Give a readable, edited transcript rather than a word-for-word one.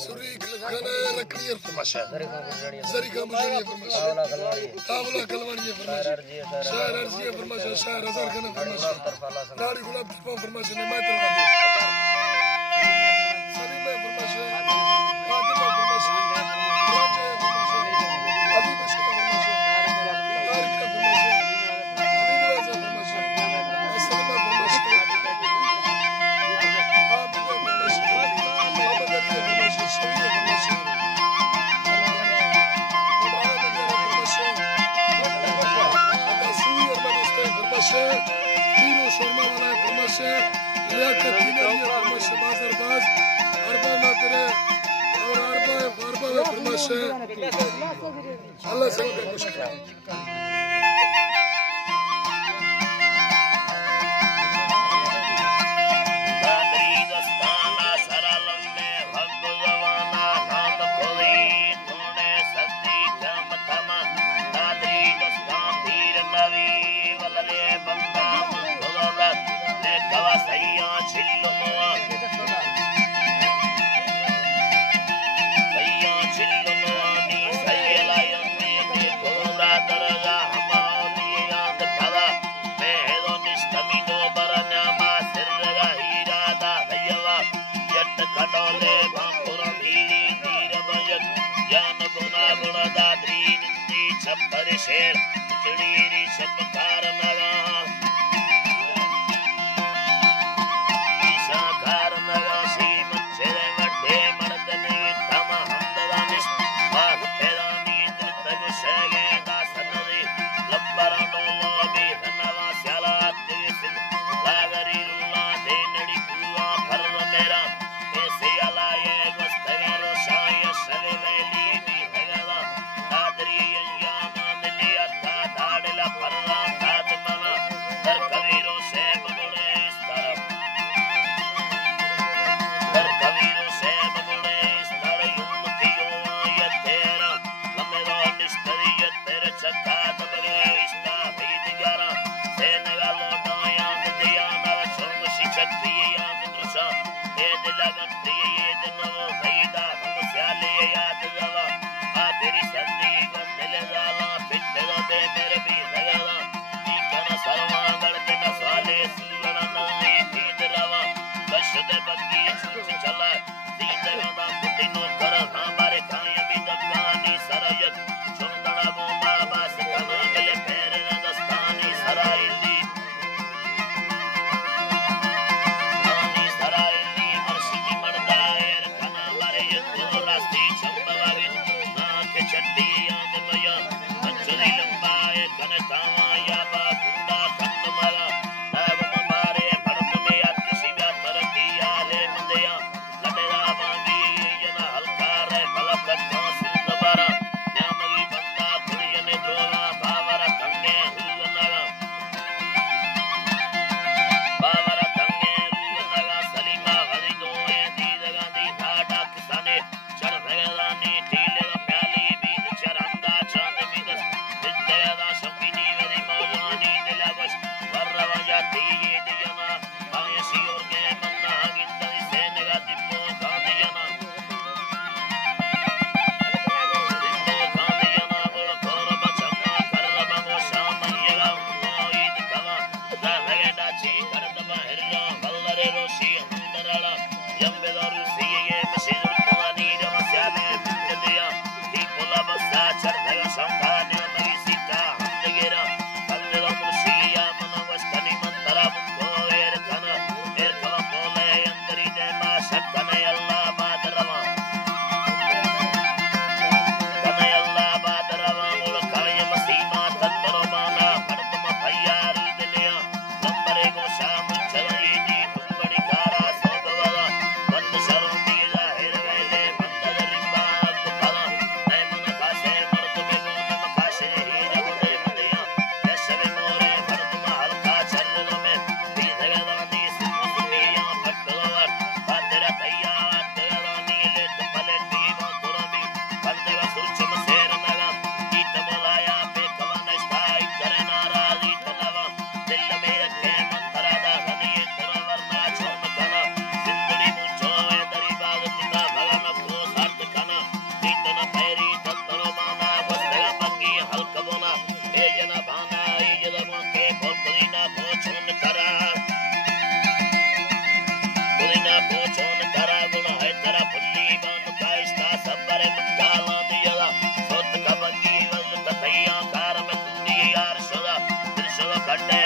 सुरी खाना रखनी फरमाशा जरीका मुजरिया फरमाशा तावला कलवानिया फरमाशा शायर अर्जिया फरमाशा शायर हजार खाना फरमाशा नाड़ी गुलाब पुष्पा फरमाशा ने मैं तरवादे सलीमा फरमाशा फातिमा फरमाशा राजा फरमाशा अभी बशका फरमाशा तारिका फरमाशा अमीन राजा फरमाशा असलमा फरमाशा आबिदा फरमाशा मोहम्मद अली फरमाशा शरीफ फरमाशा हीरो शर्मा वाला फरमाशे लियाकत दिनारी फरमाशे बाज़रबाज अरबा नादरे और अरबा फरमाशे अल्लाह से खुश करे शेर चिड़ीरी शबकार नगा ईसा कार नगा सी मंचरे वड्डे मर्दने तम हमदानिश बाग तेरानी दिल तग शेगे दासनरी लब्बरा नोलो भी हनवा स्याला तेसिल लागरी रुला दे नड़ी कुआ फर्र मेरा ऐसे आला ये गस्तगरो शाय शवे वेली भी हगला दादरी ना पोछोन करा गुण है तेरा फुल्ली बान काइस्ता सबरे मुकाला दिया सोत कबगी वल तथैया कार में तुंडी यार सदा त्रिशूल खड्डे